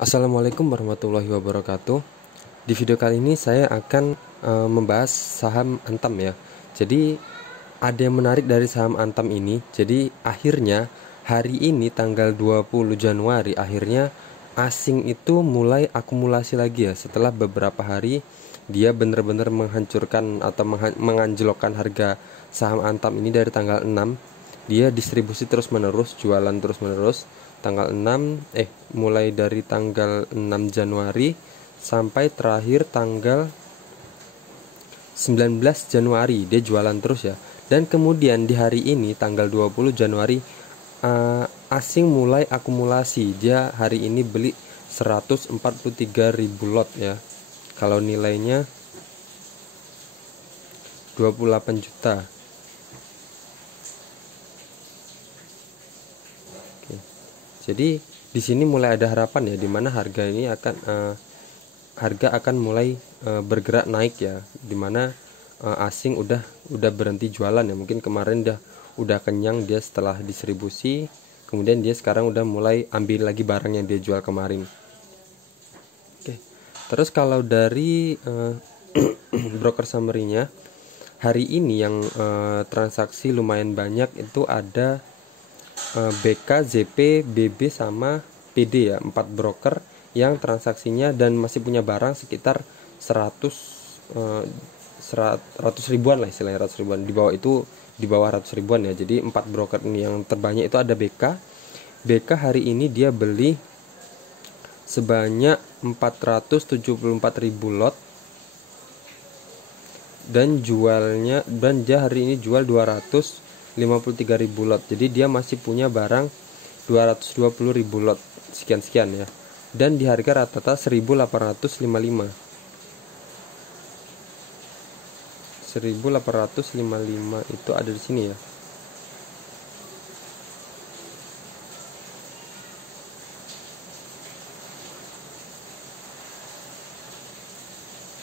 Assalamualaikum warahmatullahi wabarakatuh. Di video kali ini saya akan membahas saham Antam ya. Jadi ada yang menarik dari saham Antam ini. Jadi akhirnya hari ini tanggal 20 Januari akhirnya asing itu mulai akumulasi lagi ya. Setelah beberapa hari dia benar-benar menghancurkan atau menganjlokkan harga saham Antam ini dari tanggal 6. Dia distribusi terus-menerus, jualan terus-menerus. Mulai dari tanggal 6 Januari sampai terakhir tanggal 19 Januari dia jualan terus ya. Dan kemudian di hari ini tanggal 20 Januari asing mulai akumulasi. Dia hari ini beli 143.000 lot ya. Kalau nilainya 28 juta. Oke. Jadi di sini mulai ada harapan ya, dimana harga ini akan mulai bergerak naik ya, dimana asing udah berhenti jualan ya. Mungkin kemarin udah kenyang dia setelah distribusi, kemudian dia sekarang udah mulai ambil lagi barang yang dia jual kemarin. Oke. Terus kalau dari broker summary-nya hari ini yang transaksi lumayan banyak itu ada BK, ZP, BB sama PD ya, 4 broker yang transaksinya dan masih punya barang sekitar 100 ribuan lah, istilahnya 100 ribuan. Di bawah 100 ribuan ya. Jadi 4 broker ini yang terbanyak itu ada BK. BK hari ini dia beli sebanyak 474.000 lot dan dia hari ini jual 253.000 lot. Jadi dia masih punya barang 220.000 lot sekian ya. Dan di harga rata-rata 1.855 itu ada di sini ya.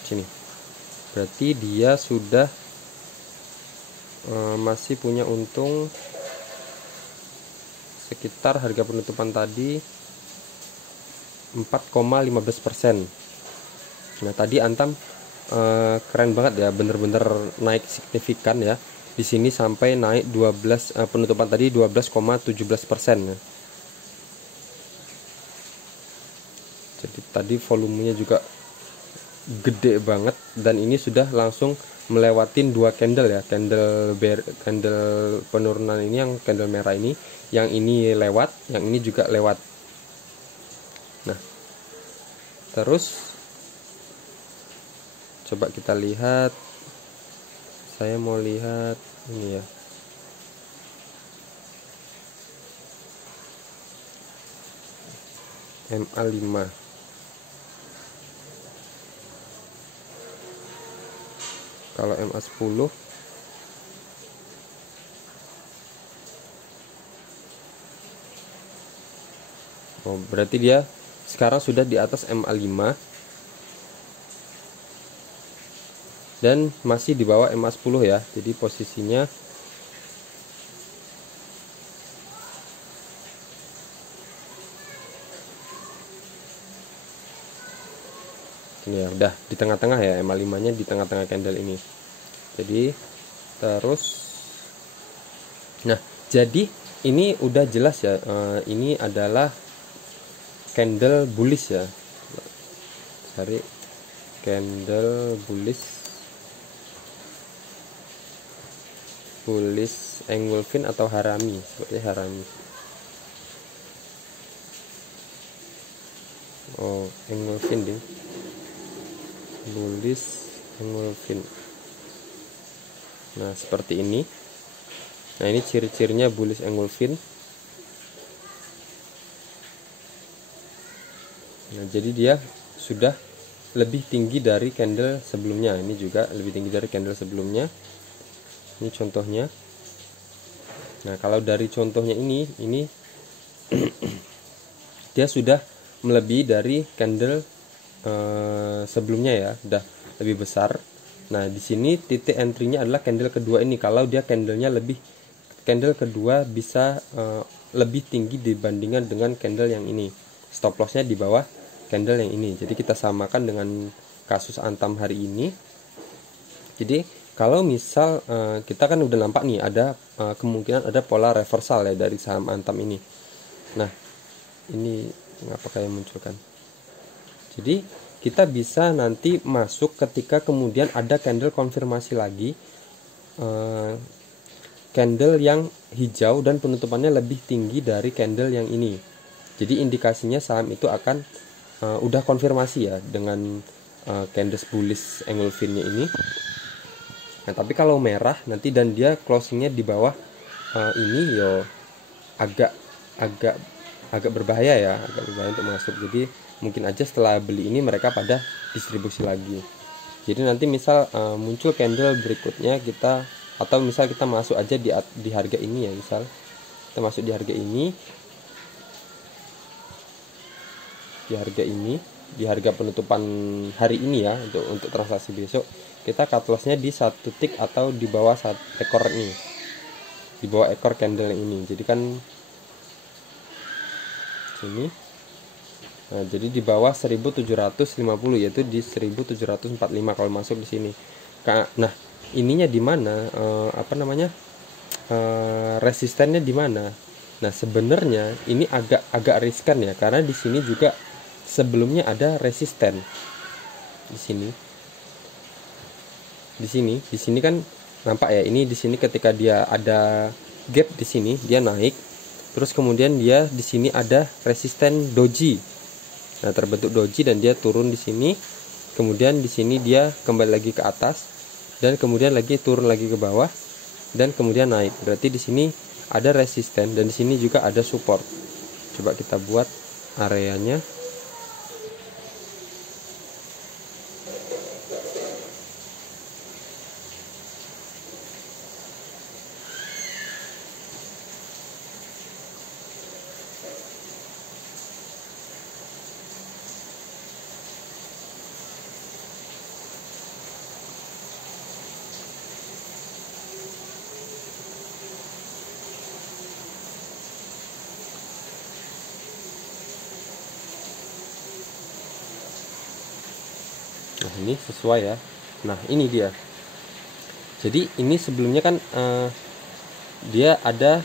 Sini. Berarti dia sudah masih punya untung sekitar harga penutupan tadi 4,15%. Nah tadi Antam keren banget ya, bener-bener naik signifikan ya. Di sini sampai naik 12 penutupan tadi 12,17% ya. Jadi tadi volumenya juga gede banget, dan ini sudah langsung melewatin 2 candle ya, candle penurunan ini, yang candle merah ini, yang ini lewat, yang ini juga lewat. Nah terus coba kita lihat, saya mau lihat ini ya, MA5. Kalau MA10 berarti dia sekarang sudah di atas MA5 dan masih di bawah MA10 ya. Jadi posisinya ini ya, udah di tengah-tengah ya, MA5 nya di tengah-tengah candle ini. Jadi terus jadi ini udah jelas ya, ini adalah candle bullish ya. Cari candle bullish engulfing atau harami, seperti harami. Engulfing deh, bullish engulfing. Nah seperti ini. Nah ini ciri-cirinya bullish engulfing. Nah jadi dia sudah lebih tinggi dari candle sebelumnya. Ini juga lebih tinggi dari candle sebelumnya. Ini contohnya. Nah kalau dari contohnya ini dia sudah melebihi dari candle sebelumnya ya, udah lebih besar. Nah di sini titik entry-nya adalah candle kedua ini. Kalau dia candle kedua bisa lebih tinggi dibandingkan dengan candle yang ini. Stop loss-nya di bawah candle yang ini. Jadi kita samakan dengan kasus Antam hari ini. Jadi kalau misal kita kan udah nampak nih ada kemungkinan ada pola reversal ya dari saham Antam ini. Nah, ini ngapa kayak munculkan. Jadi kita bisa nanti masuk ketika kemudian ada candle konfirmasi lagi, candle yang hijau dan penutupannya lebih tinggi dari candle yang ini. Jadi indikasinya saham itu akan udah konfirmasi ya dengan candles bullish engulfing-nya ini. Nah, tapi kalau merah nanti dan dia closingnya di bawah ini yo agak berbahaya ya, agak berbahaya untuk masuk. Jadi mungkin aja setelah beli ini mereka pada distribusi lagi. Jadi nanti misal muncul candle berikutnya kita, atau misal kita masuk aja di harga ini ya, misal kita masuk di harga ini, di harga penutupan hari ini ya, untuk transaksi besok kita cut lossnya di 1 tick atau di bawah ekor ini, di bawah ekor candle ini. Jadi kan sini, nah jadi di bawah 1750, yaitu di 1745 kalau masuk di sini. Nah ininya di mana, resistennya di mana? Nah sebenarnya ini agak riskan ya, karena di sini juga sebelumnya ada resisten di sini kan nampak ya, ini di sini ketika dia ada gap di sini dia naik, terus kemudian dia di sini ada resisten doji. Nah terbentuk doji dan dia turun di sini, kemudian di sini dia kembali lagi ke atas dan kemudian lagi turun lagi ke bawah dan kemudian naik. Berarti di sini ada resisten dan di sini juga ada support. Coba kita buat areanya. Nah ini sesuai ya. Nah ini dia. Jadi ini sebelumnya kan dia ada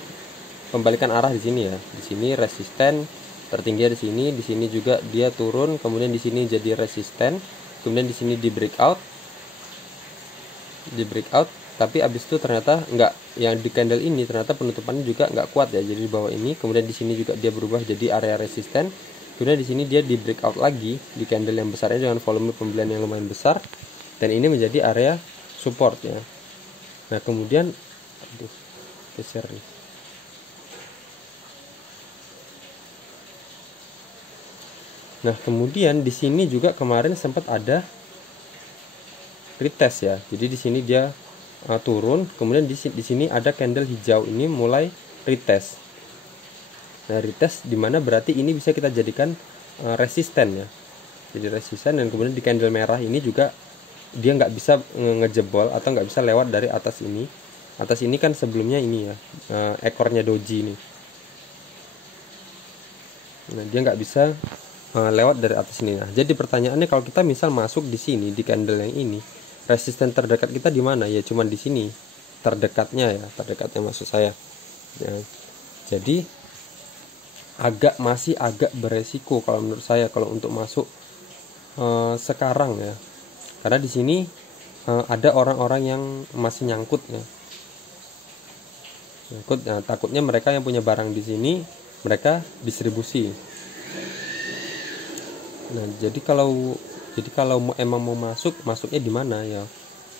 pembalikan arah di sini ya. Di sini resisten tertinggi di sini juga dia turun, kemudian di sini jadi resisten, kemudian di sini di breakout, tapi abis itu ternyata enggak, yang di candle ini ternyata penutupannya juga enggak kuat ya. Jadi di bawah ini, kemudian di sini juga dia berubah jadi area resisten. Kemudian di sini dia di breakout lagi di candle yang besarnya dengan volume pembelian yang lumayan besar, dan ini menjadi area support ya. Nah kemudian geser nih. Nah kemudian di sini juga kemarin sempat ada retest ya. Jadi di sini dia turun, kemudian di sini ada candle hijau ini mulai retest. Nah retest dimana berarti ini bisa kita jadikan resisten ya, jadi resisten. Dan kemudian di candle merah ini juga dia nggak bisa ngejebol atau nggak bisa lewat dari atas ini. Atas ini kan sebelumnya ini ya, ekornya doji ini. Nah dia nggak bisa lewat dari atas ini. Nah jadi pertanyaannya, kalau kita misal masuk di sini di candle yang ini, resisten terdekat kita di mana ya? Cuman di sini terdekatnya maksud saya ya. Jadi masih agak beresiko kalau menurut saya kalau untuk masuk sekarang ya, karena di sini ada orang-orang yang masih nyangkut ya. Nah, takutnya mereka yang punya barang di sini mereka distribusi. Nah jadi kalau emang mau masuknya di mana ya?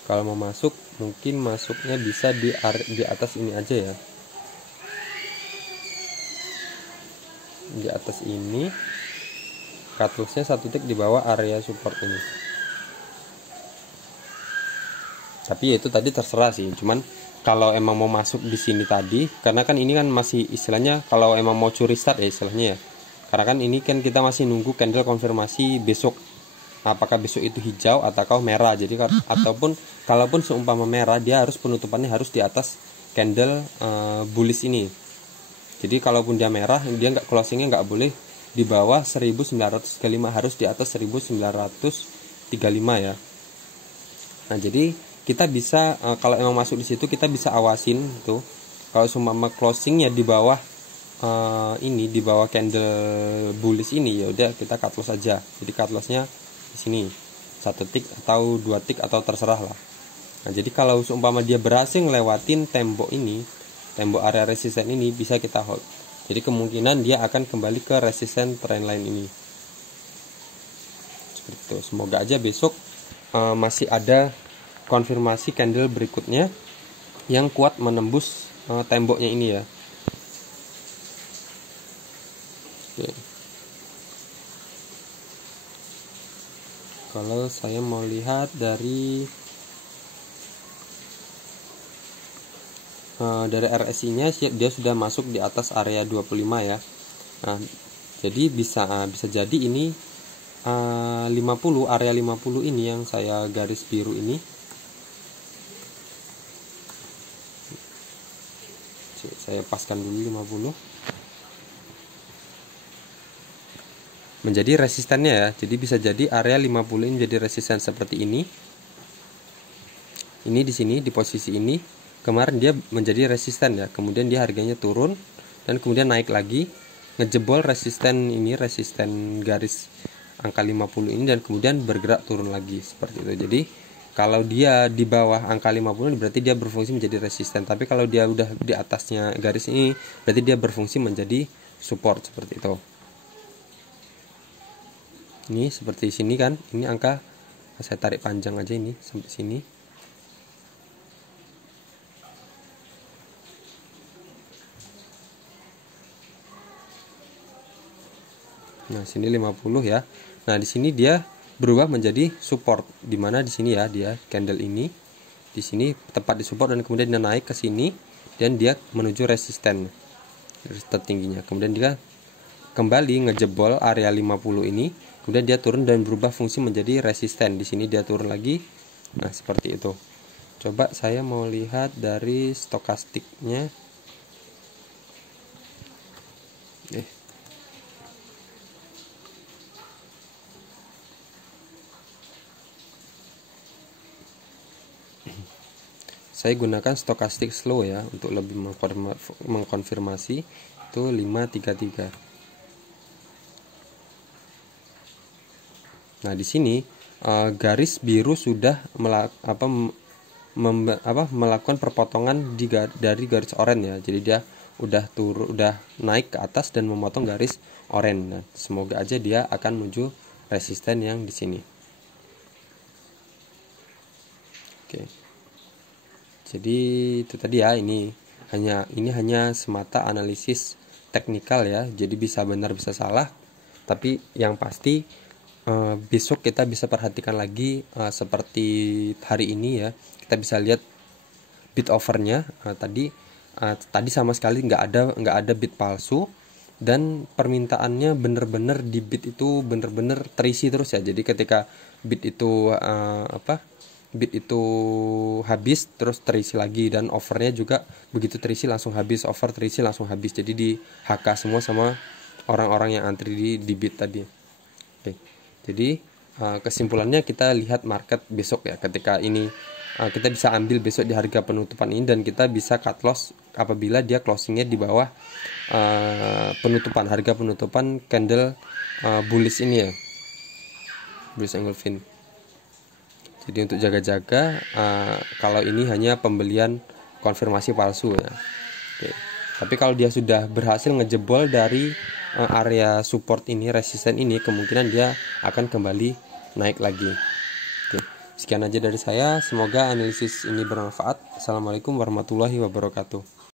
Kalau mau masuk mungkin masuknya bisa di atas ini aja ya. Di atas ini cut lossnya 1 tick di bawah area support ini. Tapi itu tadi terserah sih, cuman kalau emang mau masuk di sini tadi, karena kan ini kan masih istilahnya kalau emang mau curi start ya istilahnya ya, karena kan ini kan kita masih nunggu candle konfirmasi besok, apakah besok itu hijau atau merah. Jadi kalaupun seumpama merah, dia harus penutupannya harus di atas candle bullish ini. Jadi kalaupun dia merah, dia closingnya nggak boleh di bawah 1935, harus di atas 1935 ya. Nah, jadi kita bisa kalau emang masuk di situ kita bisa awasin tuh. Kalau seumpama closingnya di bawah ini, di bawah candle bullish ini, ya udah kita cut loss aja. Jadi cut lossnya di sini 1 tick atau 2 tick atau terserah lah. Nah, jadi kalau seumpama dia berhasil ngelewatin tembok ini, tembok area resisten ini, bisa kita hold. Jadi kemungkinan dia akan kembali ke resisten trendline ini. Seperti itu. Semoga aja besok masih ada konfirmasi candle berikutnya yang kuat menembus temboknya ini ya. Oke. Kalau saya mau lihat dari RSI-nya, dia sudah masuk di atas area 25 ya. Nah, jadi bisa jadi ini 50, area 50 ini yang saya garis biru ini. Saya paskan dulu 50. Menjadi resistennya ya. Jadi bisa jadi area 50 ini menjadi resisten seperti ini. Ini di sini di posisi ini. Kemarin dia menjadi resisten ya, kemudian dia harganya turun dan kemudian naik lagi, ngejebol resisten ini, resisten garis angka 50 ini, dan kemudian bergerak turun lagi seperti itu. Jadi kalau dia di bawah angka 50 berarti dia berfungsi menjadi resisten, tapi kalau dia udah di atasnya garis ini berarti dia berfungsi menjadi support seperti itu. Ini seperti sini kan, ini angka, saya tarik panjang aja ini sampai sini. Nah, sini 50 ya. Nah, di sini dia berubah menjadi support, di mana di sini ya, dia candle ini di sini tepat di support, dan kemudian dia naik ke sini dan dia menuju resisten tertingginya. Kemudian dia kembali ngejebol area 50 ini, kemudian dia turun dan berubah fungsi menjadi resisten. Di sini dia turun lagi. Nah, seperti itu. Coba saya mau lihat dari stokastiknya. Saya gunakan stokastik slow ya untuk lebih mengkonfirmasi. Itu 533. Nah, di sini garis biru sudah melakukan perpotongan dari garis oranye ya. Jadi dia udah naik ke atas dan memotong garis oranye. Nah, semoga aja dia akan menuju resisten yang di sini. Oke. Jadi itu tadi ya, ini hanya semata analisis teknikal ya. Jadi bisa benar bisa salah. Tapi yang pasti besok kita bisa perhatikan lagi seperti hari ini ya. Kita bisa lihat bid overnya tadi sama sekali nggak ada bid palsu, dan permintaannya bener-bener di bid itu bener-bener terisi terus ya. Jadi ketika bid itu bid itu habis terus terisi lagi, dan overnya juga begitu terisi langsung habis, over terisi langsung habis. Jadi di HK semua sama orang-orang yang antri di bid tadi. Oke. Jadi kesimpulannya kita lihat market besok ya. Ketika ini kita bisa ambil besok di harga penutupan ini, dan kita bisa cut loss apabila dia closingnya di bawah harga penutupan candle bullish ini ya, bullish engulfing. Jadi untuk jaga-jaga kalau ini hanya pembelian konfirmasi palsu ya. Oke. Tapi kalau dia sudah berhasil ngejebol dari area support ini, resisten ini, kemungkinan dia akan kembali naik lagi. Oke. Sekian aja dari saya. Semoga analisis ini bermanfaat. Assalamualaikum warahmatullahi wabarakatuh.